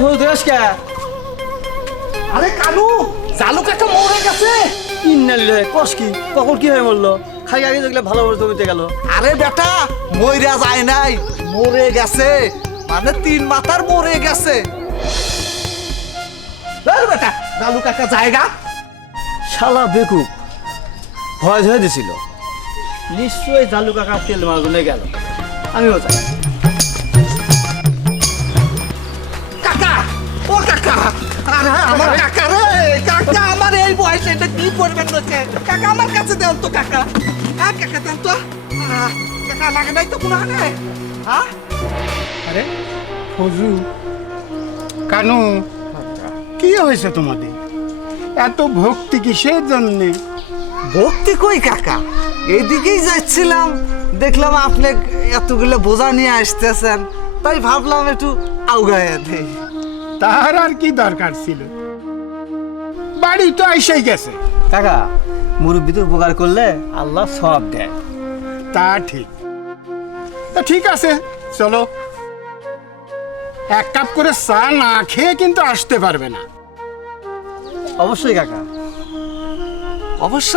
Phone দেশ কে? আরে কানু, জালু কাকা মরে গেছে। ইন্নালিল্লাহ, কস কি? কখন কি হয়ে মরলো? খাই আগে দেখলে ভালো করে জমিতে গেল। আরে বেটা, মইরা যায় নাই, মরে গেছে, মানে 3 মাথার মরে গেছে। আরে বেটা, জালু কাকা জায়গা শালা বেকুব ভয় ধরে দিছিল, নিশ্চয়ই জালু কাকা তেল মারগুনে গেল। আমিও যাই। কাকা, ও কাকা, আরে আমার কাকা রে, কাকা আমার এই বয়সে এটা কি করবেন লোকে? কাকা আমার কাছে দেন তো কাকা, হ্যাঁ কাকা দেন তো। কাকা লাগে নাই তো কোনো হানে, হ্যাঁ? আরে ফজু, কানু, কি হয়েছে তোমাদের? এত ভক্তি কিসের জন্যে? ভক্তি কই কাকা, এদিকেই যাচ্ছিলাম, দেখলাম আপনি এতগুলো বোঝা নিয়ে আসতেছেন, তাই ভাবলাম একটু আউগায়ে দেই। তার আর কি দরকার ছিল? বাড়ি তো আইসাই গেছে। কাকা, মুরব্বীদের উপকার করলে আল্লাহ সওয়াব দেয়। তা ঠিক। তা ঠিক আছে, চলো। 1 কাপ করে চা না খেয়ে কিন্তু আসতে পারবে না। অবশ্যই কাকা। অবশ্য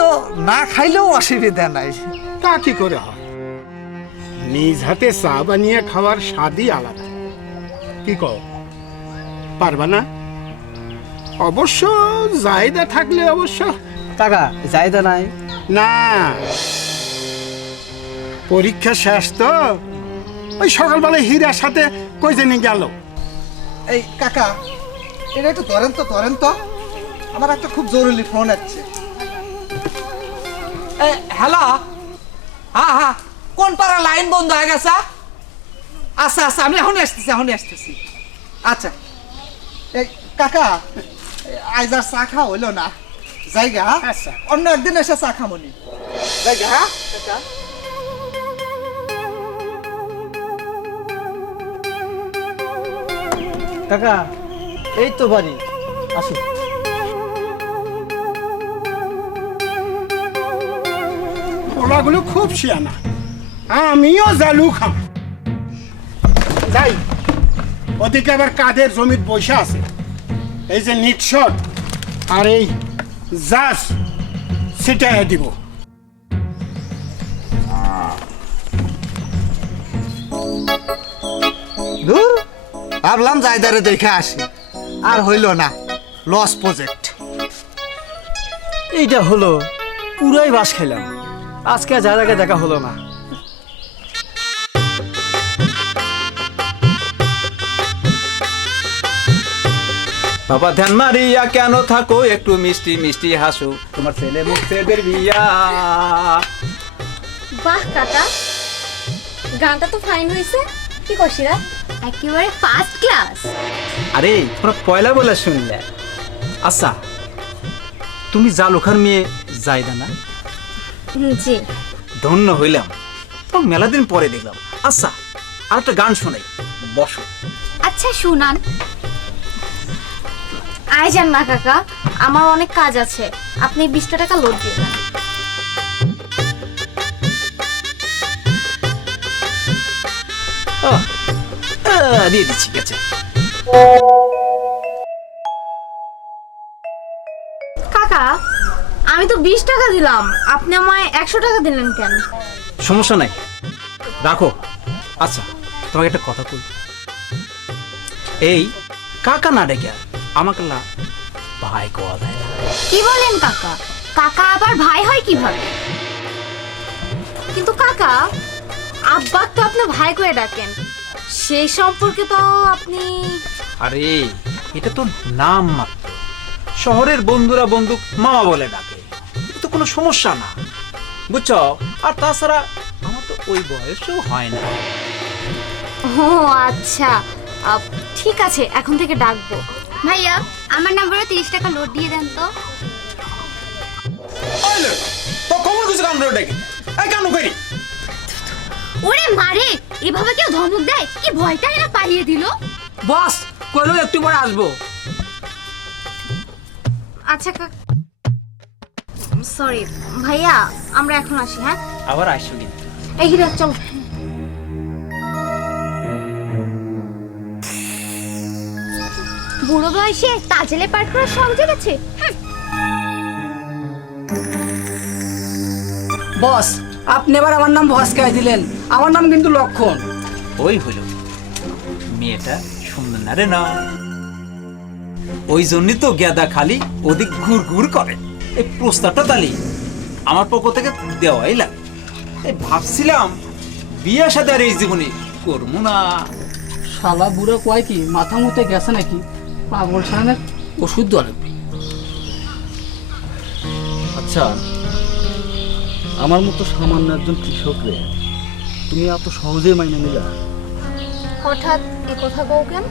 না খাইলেও অসুবিধা নাই। তা কি করে হয়? নিজ হাতে চা বানিয়ে খাওয়ার স্বাদই আলাদা। কি কও, পারবা না? অবশ্য জায়গা থাকলে অবশ্য। কাকা যাইতে নাই? না, পরীক্ষা শেষ তো, ওই সকালবেলায় হীরার সাথে কই জানি গেল। এই কাকা, এটা একটু ধরেন তো, আমার একটা খুব জরুরি ফোন আসছে। হ্যালো, হ্যাঁ, কোন পাড়া লাইন বন্ধ হয়ে গেছে? আচ্ছা, আমি এখনই আসতেছি। আচ্ছা, এই কাকা, আজ আর চা খাওয়া হইলো না, জায়গা আচ্ছা। অন্য একদিন এসে চা খামনি, জায়গা কাকা। কাকা এই তো বাড়ি, আসুন। ওলাগুলো খুব শিয়ানা, আমিও জালু খাম। যাই, ওদিকে আবার কাদের জমির পয়সা আছে, এই যে নিটশট আর এই জাস সেটা দিব। দূর, ভাবলাম জায়দারে দেখে আসি, আর হইল না, লস প্রজেক্ট। এইটা হলো, পুরাই বাস খেলাম, আজকে আর যার আগে দেখা হলো না। বাবা ধ্যান মারিয়া কেন থাকো, একটু মিষ্টি মিষ্টি হাসো, তোমার ছেলে মুখে বিয়া। বাহ কাকা, গানটা তো ফাইন হয়েছে। কি করছিরা? একেবারে ফার্স্ট ক্লাস। আরে তোমরা পয়লা বলে শুনলে। আচ্ছা, তুমি জালুখার মেয়ে যাইদা না? জি। ধন্য হইলাম, তো মেলা দিন পরে দেখলাম। আচ্ছা, আর একটা গান শোনাই, বসো। আচ্ছা শুনান। আয় যান না কাকা, আমার অনেক কাজ আছে, আপনি 20টা টাকা লোড দিয়ে দেন। দিয়ে দিচ্ছি, গেছে। কাকা, আমি তো 20 টাকা দিলাম, আপনি আমায় 100 টাকা দিলেন কেন? সমস্যা নাই, রাখো। আচ্ছা, তোমাকে একটা কথা বলি, এই কাকা না ডেকে আমাকে ভাই কোয়া দেয় না। কি বলেন কাকা? কাকা আবার ভাই হয় কিভাবে? কিন্তু কাকা, আব্বা তো আপনি ভাই করে ডাকেন, সেই সম্পর্কে তো আপনি। আরে এটা তো নাম মাত্র, শহরের বন্ধুরা বন্দুক মামা বলে ডাকে, এটা তো কোনো সমস্যা না, বুঝছো? আর তাছাড়া আমার তো ওই বয়সও হয় না। ও আচ্ছা, ঠিক আছে, এখন থেকে ডাকবো। ভাইয়া, আমার নম্বরে 30 টাকা লোড দিয়ে দেন তো। তো কমন কিছু কাম ডেকে এই কেন করি? ওরে মারে, এভাবে কেউ ধমক দেয়? কি ভয়টা এরা পাইয়ে দিল। বস কইলো একটু পরে আসবো। আচ্ছা সরি ভাইয়া, আমরা এখন আসি। হ্যাঁ, আবার আসছো কিন্তু। এই হিরা চল। বুড়ো বয়সে তাজেলে পার করার শখ জেগেছে। বস, আপনি এবার আমার নাম বস কে দিলেন? আমার নাম কিন্তু লক্ষণ। ওই হলো, মেয়েটা সুন্দর না রে না, ওই জন্যই তো গেদা খালি ওদিক ঘুর ঘুর করে। এই প্রস্তাবটা তালি আমার পক্ষ থেকে দেওয়াই লাগে। এই ভাবছিলাম বিয়ে সাথে আর এই জীবনে করবো না। শালা বুড়ো কয় কি মাথা মুতে গেছে নাকি? পাগল সানের ওষুধ ধরে। আচ্ছা, আমার মতো সামান্য একজন কৃষকরে তুমি এত সহজেই মাইনে নিলা? হঠাৎ এ কথা বউ কেন?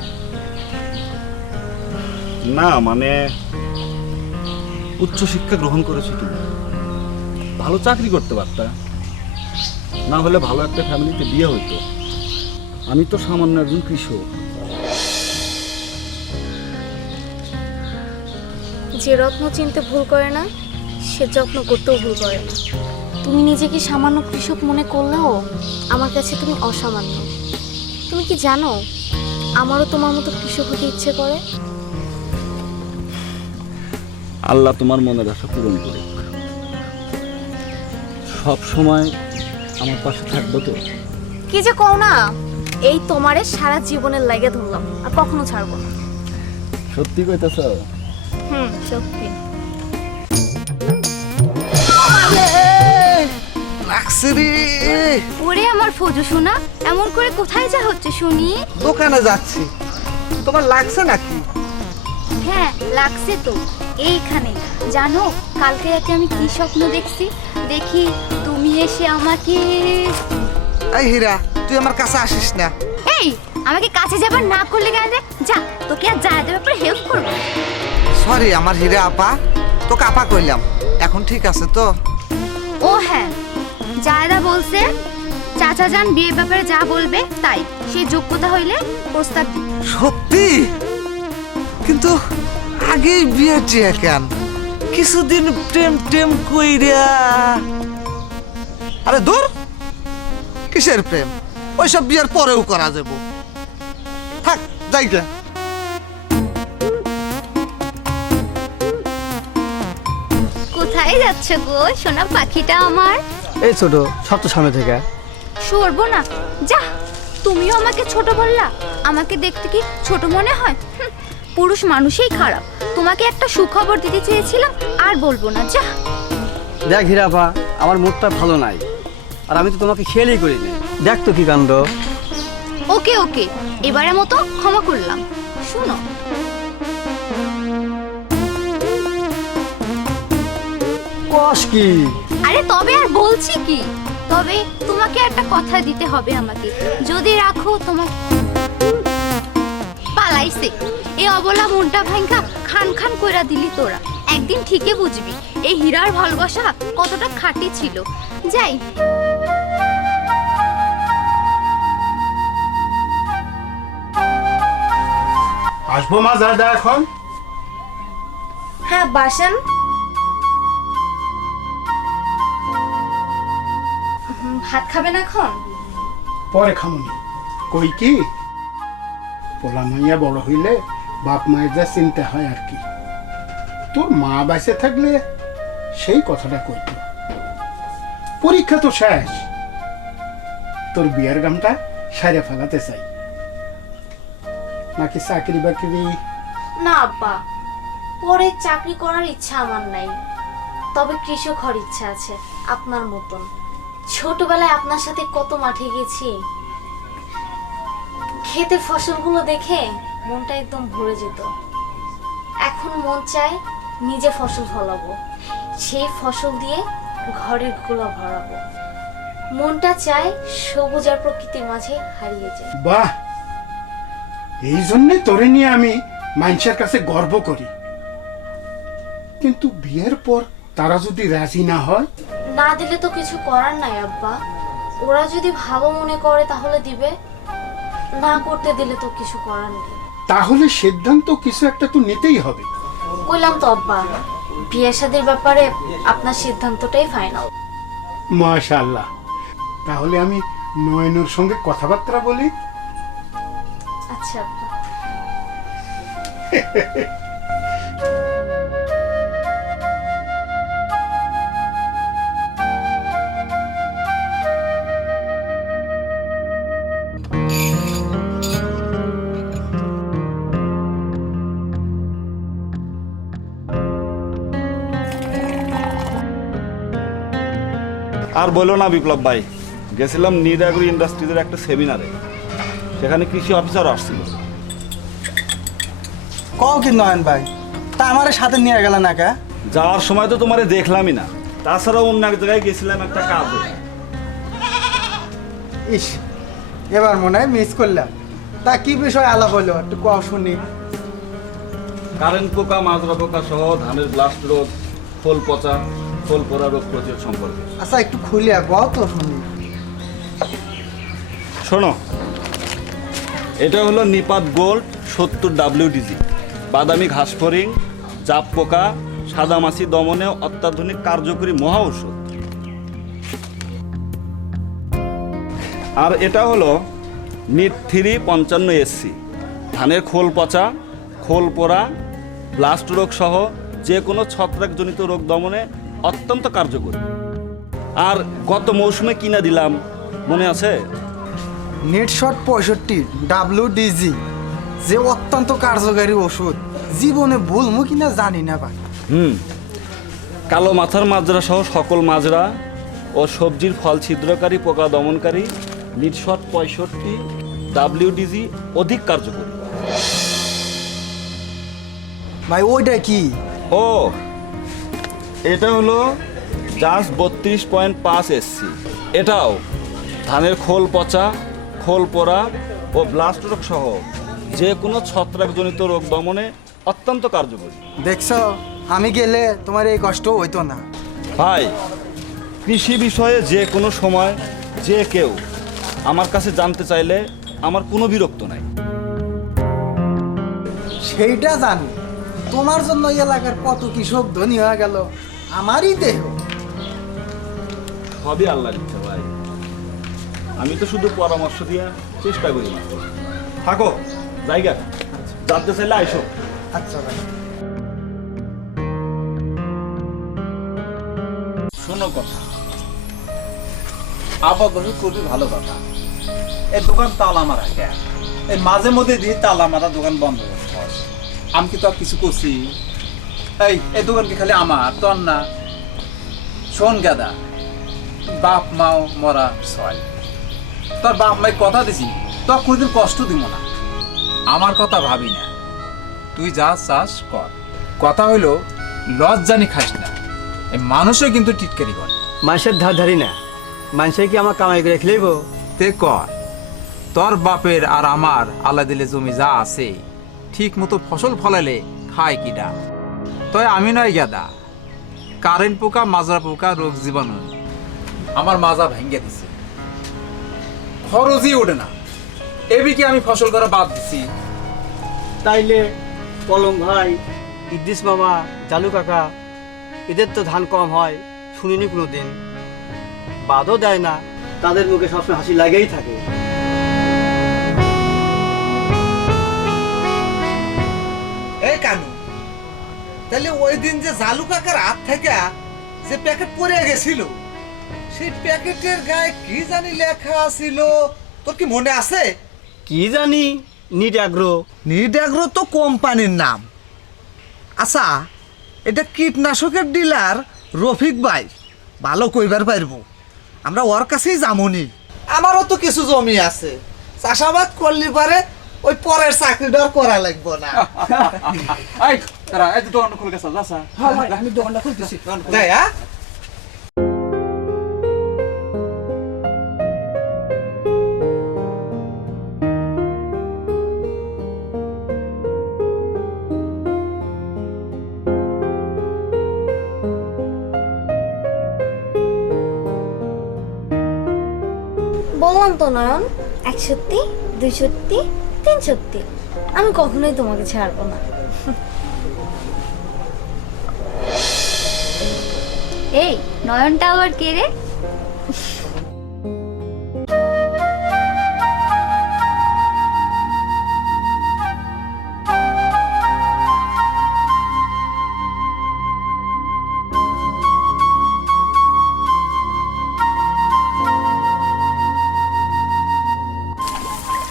না মানে উচ্চশিক্ষা গ্রহণ করেছো তুমি, ভালো চাকরি করতে পারতা, না হলে ভালো একটা ফ্যামিলিতে বিয়ে হইতো। আমি তো সামান্য একজন কৃষক। যে রত্ন চিনতে ভুল করে না, সে যত্ন করতেও ভুল করে না। তুমি নিজেকে সামান্য কৃষক মনে করলেও আমার কাছে তুমি অসামান্য। তুমি কি জানো, আমারও তোমার মতো কৃষক হতে ইচ্ছে করে। আল্লাহ তোমার মনের আশা পূরণ করুক। সব সময় আমার পাশে থাকবো তো? কি যে কও না, এই তোমারে সারা জীবনের লাগে ধরলাম, আর কখনো ছাড়বো না। সত্যি কইতাছ? সত্যি। লাগছে রে। ওরে আমার ফজু শোনা, এমন করে কোথায় যা হচ্ছে শুনি? দোকানে যাচ্ছি। তোমার লাগছে নাকি? হ্যাঁ লাগছে তো, এইখানে। জানো কালকে রাতে আমি কি স্বপ্ন দেখছি? দেখি তুমি এসে আমাকে। এই হীরা, তুই আমার কাছে আসিস না। এই আমাকে কাছে যাবার না করলে কেন রে? যা, তোকে আর জায়দের ব্যাপারে হেল্প করবো। সরি আমার হীরা আপা, তোকে আপা কইলাম। এখন ঠিক আছে তো? ও হ্যাঁ, জায়দা বলছে চাচা যান বিয়ের ব্যাপারে যা বলবে তাই, সেই যোগ্যতা হইলে প্রস্তাব দিই। সত্যি? কিন্তু আগে বিয়ে টিয়া কেন? কিছুদিন প্রেম টেম কইরা। আরে দূর, কিসের প্রেম? ওইসব বিয়ের পরেও করা যাবো। থাক, যাই গে। কোথায় যাচ্ছে গো সোনা পাখিটা আমার? এই ছোট, সব সামনে থেকে। সরবো না, যা। তুমিও আমাকে ছোট বললা, আমাকে দেখতে কি ছোট মনে হয়? পুরুষ মানুষই খারাপ। তোমাকে একটা সুখবর দিতে চেয়েছিলাম, আর বলবো না, যা। দেখ হীরাপা, আমার মুডটা ভালো নাই, আর আমি তো তোমাকে খেয়ালই করিনি। দেখ তো কি কাণ্ড। ওকে ওকে, এবারের মতো ক্ষমা করলাম। শুনো, কস কি? আরে তবে আর বলছি কি, তবে তোমাকে একটা কথা দিতে হবে আমাকে। যদি রাখো তোমার পালাইছে এই অবলা মনটা ভাঙ্গা খান খান কইরা দিলি তোরা। একদিন ঠিকই বুঝবি এই হীরার ভালোবাসা কতটা খাঁটি ছিল। যাই। আসবো মা দাদা এখন? হ্যাঁ বাসন। ভাত খাবেন এখন? পরে খামুনি। কই কি পোলা মাইয়া বড় হইলে বাপ মায়ের যা চিন্তা হয় আর কি। তোর মা বাইসে থাকলে সেই কথাটা কইত। পরীক্ষা তো শেষ, তোর বিয়ের গামটা সাইরে ফেলাতে চাই। নাকি চাকরি বাকরি? না আব্বা, পরে চাকরি করার ইচ্ছা আমার নাই, তবে কৃষক হওয়ার ইচ্ছা আছে আপনার মতন। ছোটবেলায় আপনার সাথে কত মাঠে গেছি, ক্ষেতের ফসলগুলো দেখে মনটা একদম ভরে যেত। এখন মন চায় নিজে ফসল ফলাবো, সেই ফসল দিয়ে ঘরের গুলো ভরাবো। মনটা চায় সবুজ আর প্রকৃতির মাঝে হারিয়ে যায়। বাহ, এই জন্যে তোরে নিয়ে আমি মানুষের কাছে গর্ব করি। কিন্তু বিয়ের পর তারা যদি রাজি না হয়? না দিলে তো কিছু করার নাই আব্বা, ওরা যদি ভালো মনে করে তাহলে দিবে, না করতে দিলে তো কিছু করার নেই। তাহলে সিদ্ধান্ত কিছু একটা তো নিতেই হবে। কইলাম তো আব্বা, বিয়ে শাদীর ব্যাপারে আপনার সিদ্ধান্তটাই ফাইনাল। মাশাআল্লাহ, তাহলে আমি নয়নের সঙ্গে কথাবার্তা বলি। আচ্ছা আব্বা। আর বলো না বিপ্লব ভাই, গেছিলাম নিড অ্যাগ্রো ইন্ডাস্ট্রিজের একটা সেমিনারে, সেখানে কৃষি অফিসার আসছিল। কও কি নয়ন ভাই, তা আমারে সাথে নিয়ে গেল না কে? যাওয়ার সময় তো তোমারে দেখলামই না, তাছাড়াও অন্য এক জায়গায় গেছিলাম একটা কাজে। ইস, এবার মনে হয় মিস করলাম। তা কি বিষয় আলাপ হলো একটু কও শুনি। কারেন্ট পোকা, মাজরা পোকা সহ ধানের ব্লাস্ট রোগ, ফল পচা, ফল পড়া রোগ প্রতিরোধ সম্পর্কে। আচ্ছা একটু খুলিয়া কও তো শুনি। শোনো, এটা হলো নিপাত গোল্ড 70 WDG, বাদামি ঘাসফড়িং, জাপ পোকা, সাদামাছি দমনে অত্যাধুনিক কার্যকরী মহা ঔষধ। আর এটা হলো নিট 355SC, ধানের খোল পচা, খোল পোড়া, ব্লাস্ট রোগ সহ যে কোনো ছত্রাকজনিত রোগ দমনে অত্যন্ত কার্যকরী। আর গত মৌসুমে কিনা দিলাম, মনে আছে? নেটশট 65 WDG, যে অত্যন্ত কার্যকারী ওষুধ, জীবনে ভুলমু কিনা জানি না ভাই। কালো মাথার মাজরা সহ সকল মাজরা ও সবজির ফল ছিদ্রকারী পোকা দমনকারী নিটশট 65 WDG অধিক কার্যকরী। ভাই ওইটা কি? ও, এটা হলো জাস্ট 32.5 SC। এটাও ধানের খোল পচা, খোল পোড়া ও ব্লাস্ট রোগ সহ যে কোনো ছত্রাকজনিত রোগ দমনে অত্যন্ত কার্যকরী। দেখছো, আমি গেলে তোমার এই কষ্ট হইতো না। ভাই, কৃষি বিষয়ে যে কোনো সময় যে কেউ আমার কাছে জানতে চাইলে আমার কোনো বিরক্ত নাই। সেইটা জানি, তোমার জন্য এই এলাকার কত কৃষক ধনী হয়ে গেল, আমারই দেহ। সবই আল্লাহর ইচ্ছা ভাই, আমি তো শুধু পরামর্শ দিয়ে চেষ্টা করি মাত্র। থাকো, জায়গা জানতে চাইলে আইসো। আচ্ছা ভাই। শোনো কথা, আপাতত খুবই ভালো কথা। এই দোকান তালা মারা কে? এই মাঝে মধ্যে দিয়ে তালা মারা দোকান বন্ধ করতে হয়। আমি কি তো আর কিছু করছি? এই দোকান কি খালি আমার তোর না? শোন গাদা, বাপ মাও মরা ছয়, তোর বাপ মাই কথা দিছি তোর কোনোদিন কষ্ট দিব না। আমার কথা ভাবি না, তুই যা চাস কর। কথা হইলো লজ্জানি খাস না, এই মানুষও কিন্তু টিটকারি করে। মানুষের ধার ধারি না, মানুষের কি আমার কামাই করে খেলেইব? তে কর, তোর বাপের আর আমার আল্লাহ দিলে জমি যা আছে ঠিক মতো ফসল ফলালে খায় কিডা? তয় আমি নয় গাদা, কারেন্ট পোকা, মাজরা পোকা, রোগ জীবাণু আমার মাজা ভেঙে দিছে, খরচই ওঠে না। এবি কি আমি ফসল করা বাদ দিছি? তাইলে কলম ভাই, ইদ্রিস মামা, জালু কাকা, এদের তো ধান কম হয় শুনিনি কোনো দিন, বাদও দেয় না, তাদের মুখে সবসময় হাসি লাগেই থাকে। এই কানু, তাহলে ওই দিন যে জালু কাকার হাত থেকে যে প্যাকেট পড়ে গেছিল, সেই প্যাকেটের গায়ে কি জানি লেখা ছিল, তোর কি মনে আছে? কি জানি, নিট অ্যাগ্রো। নিডাগ্রো তো কোম্পানির নাম। আচ্ছা, এটা কীটনাশকের ডিলার রফিক ভাই ভালো কইবার পারবো, আমরা ওর কাছেই যামনি। আমারও তো কিছু জমি আছে, চাষাবাদ করলে পারে ওই পরের চাকরিটা করা লাগবো না। এই তারা এই দোকান খুলে গেছে, যাসা আমি দোকানটা খুলতেছি। তাই হ্যাঁ? বললাম তো নয়ন, 1 সত্যি, 2 সত্যি, 3 সত্যি, আমি কখনোই তোমাকে ছাড়বো না। এই নয়নটা আবার কে রে?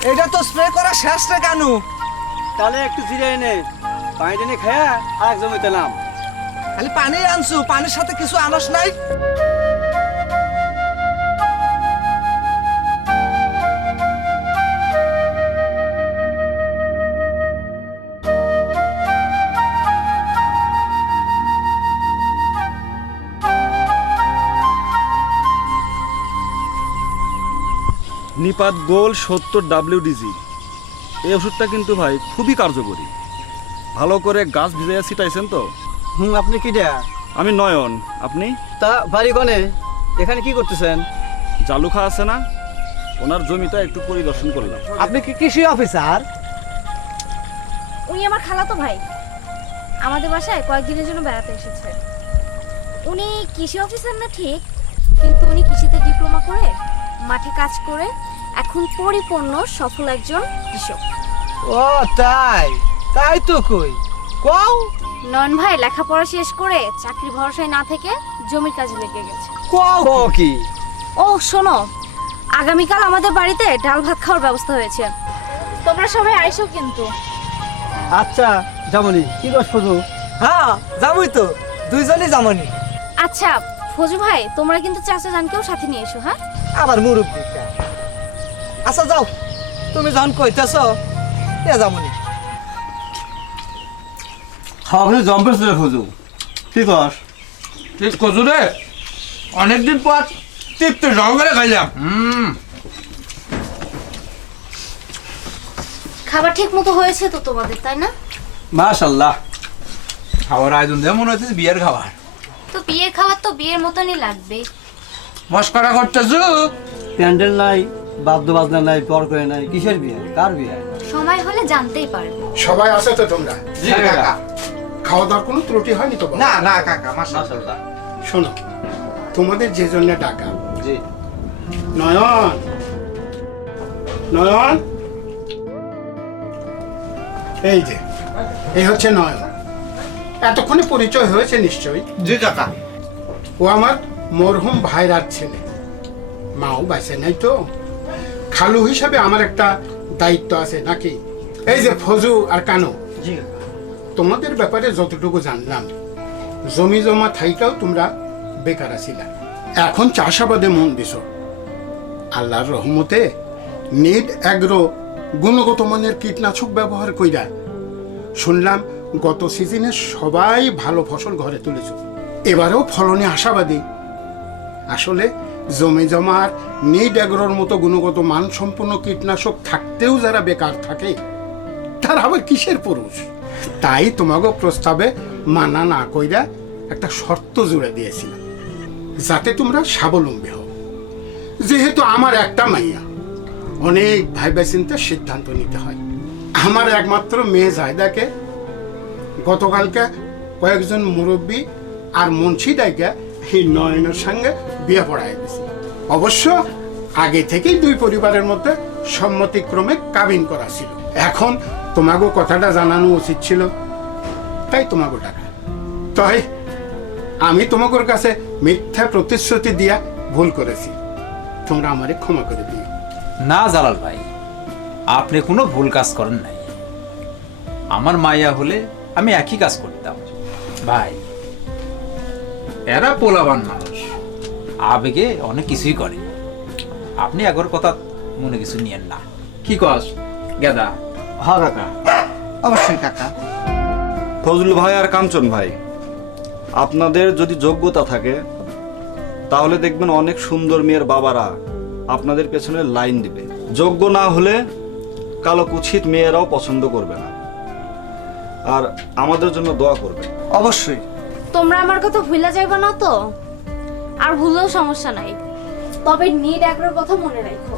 এটা তো স্প্রে করা শেষ রে কানু। তাহলে একটু জিরে এনে পানি টেনে খায়া আর এক জমিতে নাম। খালি পানি আনছু, পানির সাথে কিছু আনস নাই? নিপাত গোল 70 WDG। এই ওষুধটা কিন্তু ভাই খুবই কার্যকরী। ভালো করে গাছ ভিজাইয়া ছিটাইছেন তো? আপনি কি দেয়া? আমি নয়ন, আপনি? তা বাড়ি কনে, এখানে কি করতেছেন? জালুখা আছে না, ওনার জমিটা একটু পরিদর্শন করলাম। আপনি কি কৃষি অফিসার? উনি আমার খালাতো ভাই, আমাদের বাসায় কয়েকদিনের জন্য বেড়াতে এসেছে। উনি কৃষি অফিসার না ঠিক, কিন্তু উনি কৃষিতে ডিপ্লোমা করে মাঠে কাজ করে এখন পরিপূর্ণ সফল একজন কৃষক। ও তাই, তাই তো কই কও। নয়ন ভাই লেখাপড়া শেষ করে চাকরি ভরসায় না থেকে জমির কাজে লেগে গেছে। কও কি? ও শোনো, আগামীকাল আমাদের বাড়িতে ডাল ভাত খাওয়ার ব্যবস্থা হয়েছে, তোমরা সবাই আইসো কিন্তু। আচ্ছা যাবনি, কি কস ফজু? হ্যাঁ যাবই তো, দুইজনই যাবনি। আচ্ছা ফজু ভাই, তোমরা কিন্তু চাচা জানকেও সাথে নিয়ে এসো। হ্যাঁ, আবার মুরব্বী। আচ্ছা যাও, তুমি যখন কইতেছ এ যাবনি। খাওয়া জম্পেস রে ফজু, কি কস? ঠিক কচু রে, অনেকদিন পর তৃপ্তি সহকারে খাইলাম। খাবার ঠিক মতো হয়েছে তো তোমাদের, তাই না? মাশাল্লাহ, খাওয়ার আয়োজন দিয়ে মনে হচ্ছে বিয়ের খাবার। তো বিয়ের খাবার তো বিয়ের মতনই লাগবে। মস্করা করতেছ? প্যান্ডেল নাই, বাদ্য বাজনা নাই, পর করে নাই, কিসের বিয়ে? কার বিয়ে? সময় হলে জানতেই পারবে। সবাই আছে তো তোমরা? জি কাকা। খাওয়া দাওয়ার কোনো ত্রুটি হয়নি তো? না না কাকা, মাশাআল্লাহ। শোনো, তোমাদের যে জন্য ডাকা, জি। নয়ন, নয়ন, এই যে এই হচ্ছে নয়ন। এতক্ষণে পরিচয় হয়েছে নিশ্চয়ই। জি কাকা। ও আমার মরহুম ভাইরার ছেলে। মাও বাইসে নাই তো, খালু হিসাবে আমার একটা দায়িত্ব আছে নাকি? এই যে ফজু আর কানু, জি। তোমাদের ব্যাপারে যতটুকু জানলাম, জমি জমা থাইটাও তোমরা বেকার আছিলা, এখন চাষাবাদে মন দিছ। আল্লাহর রহমতে নিট অ্যাগ্রো গুণগত মানের কীটনাশক ব্যবহার কইরা শুনলাম গত সিজনে সবাই ভালো ফসল ঘরে তুলেছ। এবারেও ফলনে আশাবাদী। আসলে জমি জমার নিট অ্যাগ্রোর মতো গুণগত মানসম্পন্ন কীটনাশক থাকতেও যারা বেকার থাকে, তারা আবার কিসের পুরুষ? তাই তোমাকে প্রস্তাবে মানা না কইরা একটা শর্ত জুড়ে দিয়েছিলাম, যাতে তোমরা স্বাবলম্বী হও। যেহেতু আমার একটা মাইয়া, অনেক ভাইবা চিন্তা সিদ্ধান্ত নিতে হয়। আমার একমাত্র মেয়ে জায়দাকে গতকালকে কয়েকজন মুরব্বী আর মুন্সি ডাইকা এই নয়নের সঙ্গে বিয়ে পড়ায় দিয়েছি। অবশ্য আগে থেকেই দুই পরিবারের মধ্যে সম্মতিক্রমে কাবিন করা ছিল। এখন তোমাকে কথাটা জানানো উচিত ছিল, তাই তোমাকে টাকা। তাই আমি তোমাদের কাছে মিথ্যা প্রতিশ্রুতি দিয়া ভুল করেছি, তোমরা আমারে ক্ষমা করে দিও। না জালাল ভাই, আপনি কোনো ভুল কাজ করেন নাই। আমার মাইয়া হলে আমি একই কাজ করতাম। ভাই, এরা পোলাবান মানুষ, আবেগে অনেক কিছুই করে। আপনি আগর কথা মনে কিছু নিয়েন না। কি কস গেদা? হ্যাঁ কাকা, অবশ্যই কাকা। ফজলুল ভাই আর কাঞ্চন ভাই, আপনাদের যদি যোগ্যতা থাকে তাহলে দেখবেন অনেক সুন্দর মেয়ের বাবারা আপনাদের পেছনে লাইন দিবে। যোগ্য না হলে কালো কুৎসিত মেয়েরাও পছন্দ করবে না। আর আমাদের জন্য দোয়া করবে। অবশ্যই। তোমরা আমার কথা ভুলে যাইবা না তো? আর ভুললেও সমস্যা নাই, তবে নিড অ্যাগ্রোর কথা মনে রাখো।